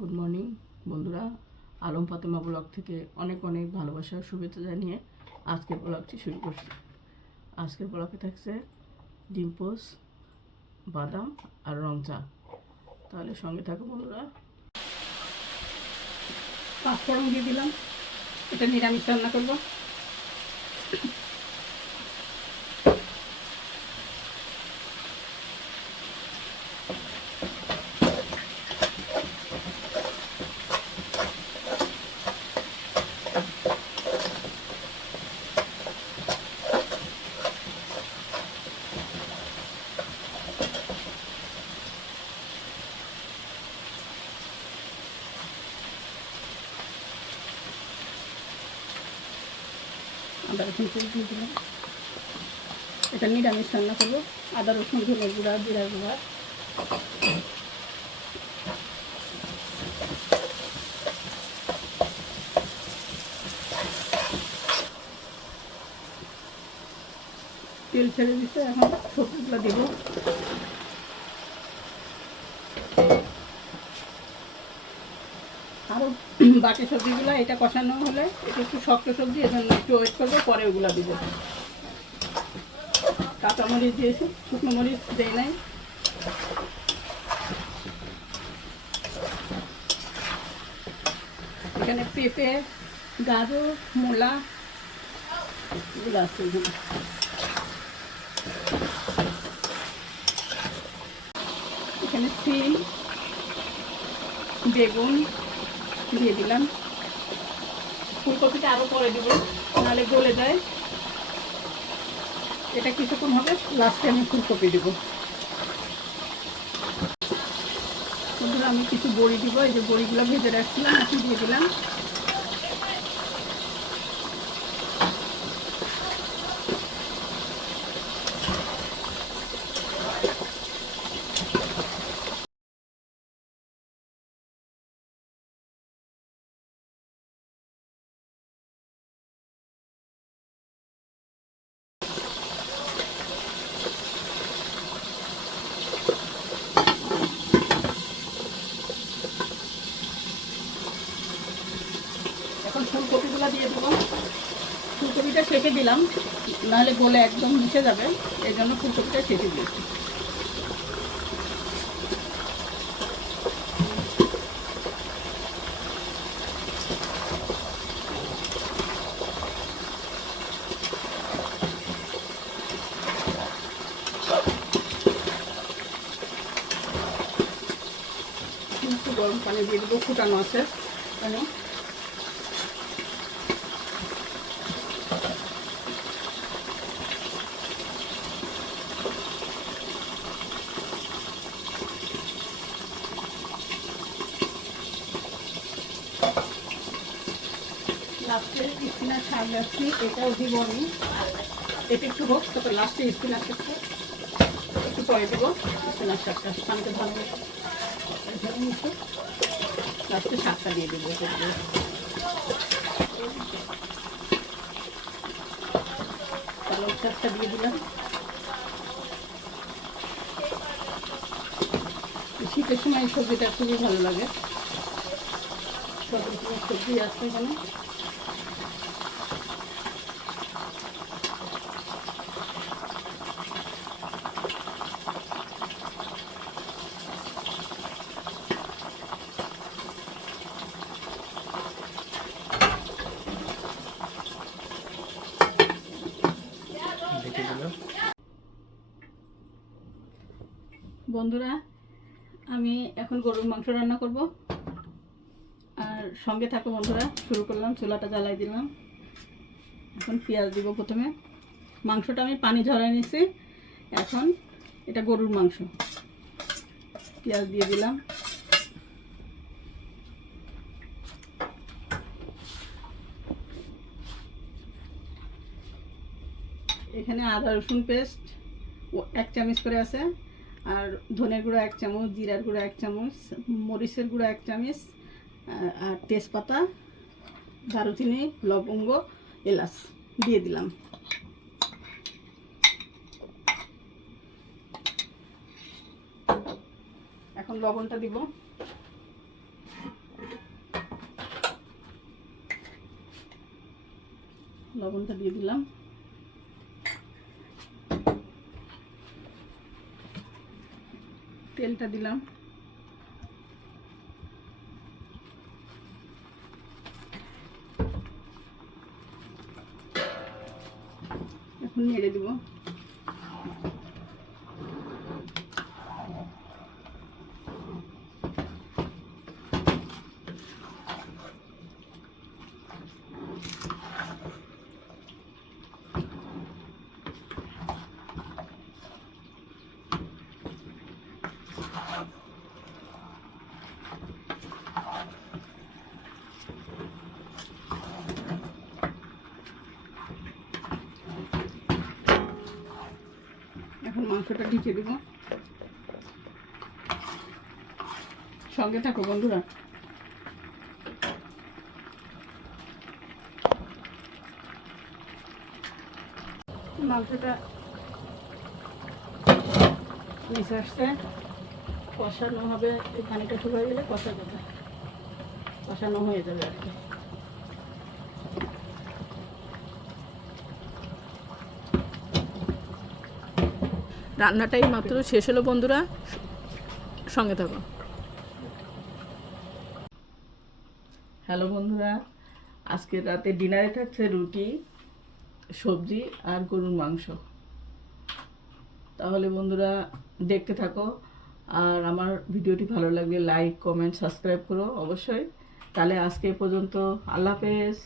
Good morning বন্ধুরা, Alam Fatema blog থেকে অনেক অনেক ভালোবাসা শুভেচ্ছা জানিয়ে আজকের ব্লগটি শুরু করছি। আজকের ব্লগে থাকছে ডিম পোস্ট, বাদাম আর রং চা। তাহলে সঙ্গে থাকো বন্ধুরা। পাঁচফোড়ন দিয়ে দিলাম, এটা নিরামিষ রান্না করবো। আদা রসুন পেস্ট দিয়ে দিলাম, এটা নিরামিষ রান্না করবো। আদা রসুন ধনে গুঁড়া জিরা গুঁড়া, তেল ছেড়ে দিতে এখন সবজিগুলো দেবো। আরও বাকি সবজিগুলো এটা কষানো হলে এটা একটু শক্ত সবজি, এজন্য একটু ওয়েট করবো, পরে ওগুলো দিব। কাঁচামরিচ দিয়েছি, শুকনো মরিচ দেয় নাই। এখানে পেঁপে, গাজর, মূলা এগুলো আছে। এখানে সিম, বেগুন দিয়ে দিলাম। ফুলকপিটা আরও পরে দিব, নাহলে গলে যায়। এটা কিছুক্ষণ হবে, লাস্টে আমি ফুলকপি দিব। বন্ধুরা, আমি কিছু বড়ি দিব, এই যে বড়িগুলো ভেজে রাখছিলাম এখন দিয়ে দিলাম। এখন ফুলকপিগুলো দিয়ে দেবো। ফুলকপিটা সেঁকে দিলাম, নাহলে গলে একদম মিশে যাবে, এই জন্য ফুলকপিটা সেঁকে দিয়েছি। একটু গরম পানি দিয়ে দেবো, ফুটানো আছে কেন। লাস্টে স্পিনাচ শাক রাখছি, এটাও দিব আমি। এটা একটু হোক, তারপর লাস্টে স্পিনাচ শাকটা একটু পরে দেবো। স্পিনাচ শাকটা পানিতে ভালো মিশে লাস্টে শাকটা দিয়ে দেবো। পালং শাকটা দিয়ে দিলাম। শীতের সময় এই সবজিটা খুবই ভালো লাগে। সব রকমের সবজি আছে এখানে। বন্ধুরা, আমি এখন গরুর মাংস রান্না করব, আর সঙ্গে থাকো বন্ধুরা। শুরু করলাম, চুলাটা জ্বালাই দিলাম। এখন পেঁয়াজ দিব প্রথমে। মাংসটা আমি পানি ঝরাই নিছি। এখন এটা গরুর মাংস, পেঁয়াজ দিয়ে দিলাম। এখানে আদা রসুন পেস্ট 1 চামচ করে আছে, আর ধনের গুঁড়ো 1 চামচ, জিরার গুঁড়ো 1 চামচ, মরিচের গুঁড়ো 1 চামচ, আর তেজপাতা, দারুচিনি, লবঙ্গ, এলাচ দিয়ে দিলাম। এখন লবণটা দিব। লবণটা দিয়ে দিলাম। তেলটা দিলাম। এখন নেড়ে দিব। এখন মাংসটা ঢেকে দিব। সঙ্গে থাকো বন্ধুরা। মাংসটা মিশে আসছে, কষানো হবে। এই পানিটা শুকিয়ে গেলে কষানো হয়ে যাবে আর কি। রান্নাটাই মাত্র শেষ হলো বন্ধুরা, সঙ্গে থাকো। হ্যালো বন্ধুরা, আজকে রাতে ডিনারে থাকছে রুটি, সবজি আর গরুর মাংস। তাহলে বন্ধুরা দেখতে থাকো, আর আমার ভিডিওটি ভালো লাগলে লাইক, কমেন্ট, সাবস্ক্রাইব করো অবশ্যই। তাহলে আজকে এ পর্যন্ত, আল্লাহ হাফেজ।